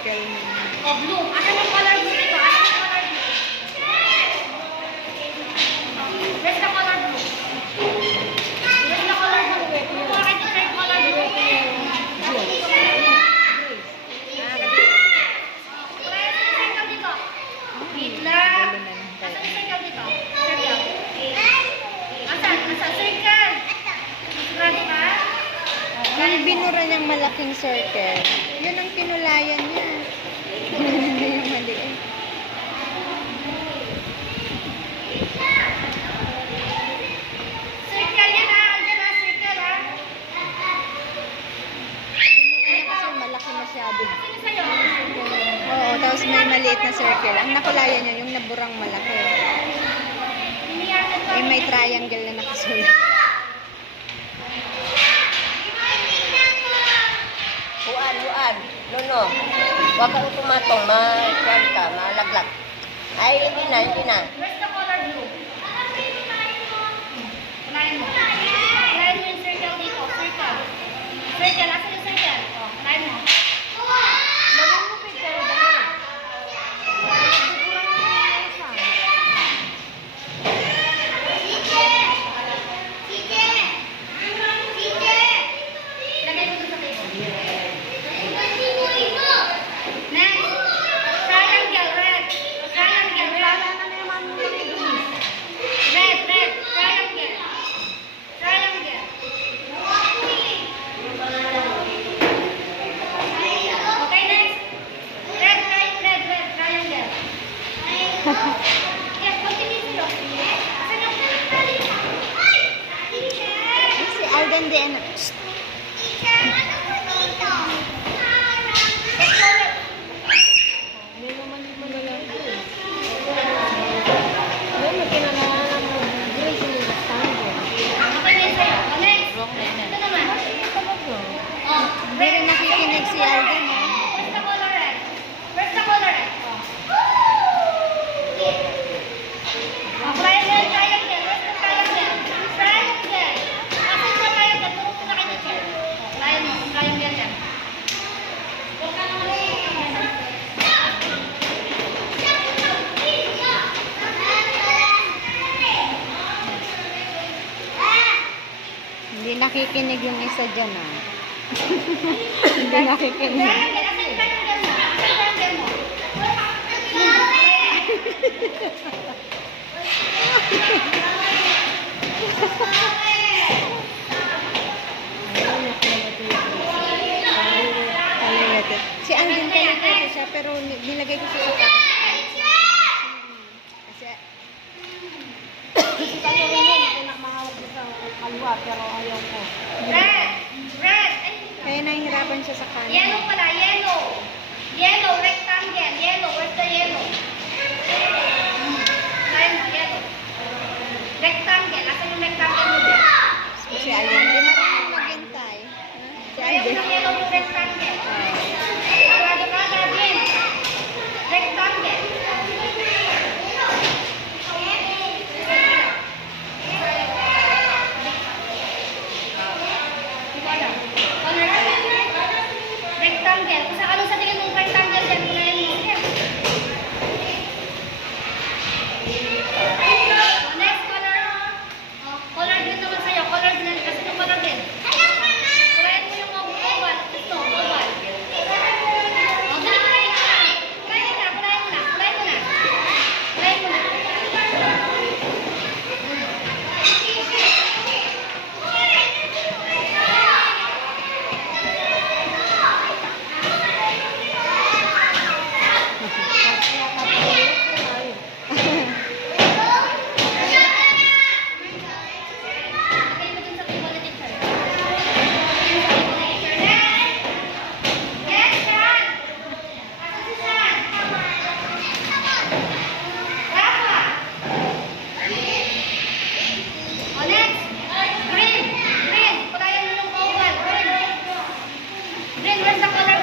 circle. Oh, blue. Asan yung color blue dito? Asan yung color blue? Where's the color blue? Where's the color blue? Kuha kayo dito yung color blue. Wait lang. Asan yung circle dito? Circle. Asan? Asan? Circle. Ready ka? Yung binura niyang malaking circle, yun ang pinulayan niya. Hindi yung maliit. Circle yan ha. Andyan ha. Circle ha. Binura niya kasi malaki masyado. Sino sa'yo? Oo, tapos may maliit na circle. Ang nakulayan niya, yung naburang malaki. Iniyakan ko. Eh, may triangle na nakasulat. Uan. No. Huwag kang tumatong. Kwan ka, malaglag. Ay, hindi na. Where's the color blue? Kunain mo. Kunain mo yung circle dito. Circle. Circle. Asan yung circle? O, kunain mo. Lagyan mo picture. Dali. Lagay mo dun sa table. Next. Triangle, red. Triangle, red. Red. Triangle. Triangle. Okay, next. Red. Triangle. Yes, continue sa'yo. Saan yung Si Alden din. Okay, next sa'yo. O, next. Ito naman. Oh, Hindi rin nakikinig si Alden. Where's the color red? Where's the color red? Triangle. Where's the triangle? Triangle. Asan yung triangle? Turo ko na kay teacher. Triangle yan. Hindi nakikinig yung isa dyan, ah. Hindi nakikinig. Triangle. Asan yung triangle mo? Asan yung triangle mo? Kalawete. Si Alden kalawete siya, pero nilagay ko siya sa kanan. Kasi, Red. Ay, kaya nahihirapan siya sa kanan. yellow pala. Yellow. Rectangle. Yellow. Where's the yellow? Line mo. Yellow. Rectangle. Asan yung rectangle mo dyan? Si Alden, hindi marunong maghintay. Si Ayaw Alden. ng yellow yung rectangle. Sarado ka, Gavin. Rectangle. Rectangle. Kung sa sa tingin mong rectangle yan, kunayan mo. Next color. Color green naman sa'yo. Color green. Kasi yung color green. Kunayan mo yung oval. Ito, oval. Dali, kunayan mo na. Kunayan mo na. Lagay mo dun sa table na teacher. Yes, Shan! Asan si Shan? Rafa! O, next. Green. Kunayan mo yung oval. Green. Where's the color